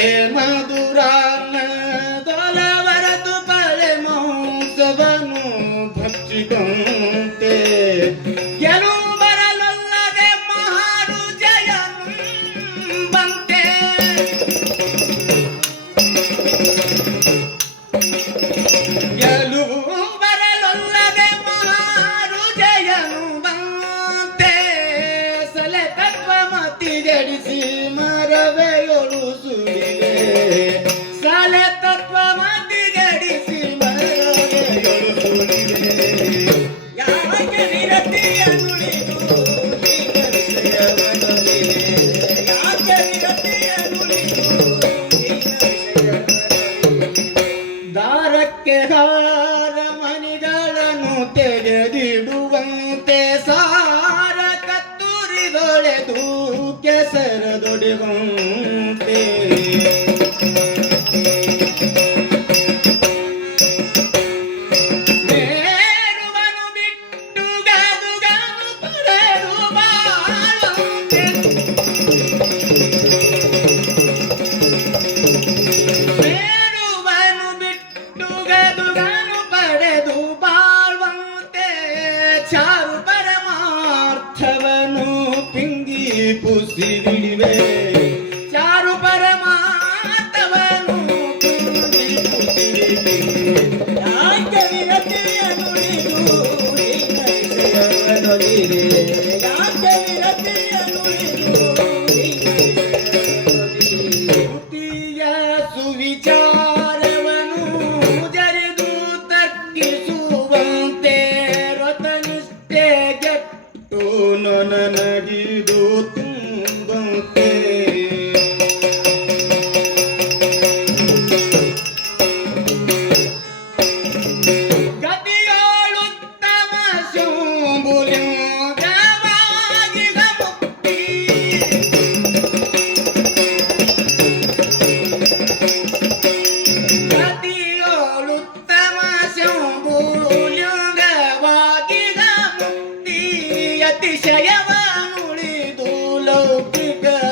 and ಮಣಿಗಳನ್ನು ತೆಗೆದಿಡುವಂತೆ ಸಾರ ಕತ್ತೂರಿದೊಳೆದು ಕೆಸರದೊಡೆವಂತೆ lugar. ಮೆದುಗನು ಪಡೆದು ಬಾಳ್ವಂತೆ ಚಾರು ಪರಮಾರ್ಥವನು ಪಿಂಗಿ ಪುಸಿ ಬಿಡಿವೆ. bigger.